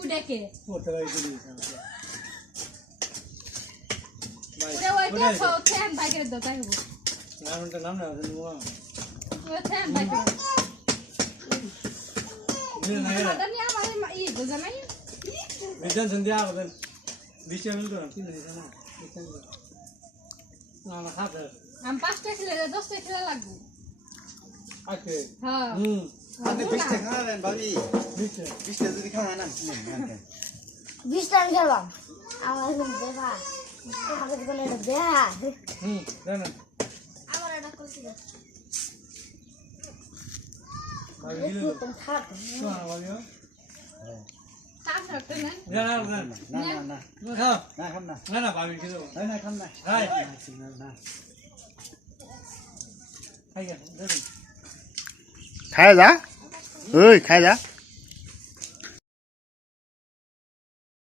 কুডেকে ওটা গাই দিলি ওরে ওইটা সবকে আমি বাইকের দোকান হবো নামটা নাম না জানি মা ওইটা আমি বাইকের দিলে না গেলা দানি আমার ই বুঝা নাই বিধান সন্ধ্যা আবেদন বিশটা মিনিট না তিন দিন না না না খাবে আমি 5টা খেলে 10টা খেলা লাগবে আকে হ্যাঁ আপনি 20 টাকা খাবেন ভাবি বিশটা 20 টাকা যদি খাওয়া না 20 টাকা খেলাম আমার দেখা আমাদের বলে দেখা জানা আমার এটা করছি ভাবি দিলে তুমি থাক তো ভাবিও কাজ রাখতে না না না না না না না না খাও না খাম না না না ভাবি খেলো না না খাম না হাই না হাই গেল খায় যা ওই খায় যা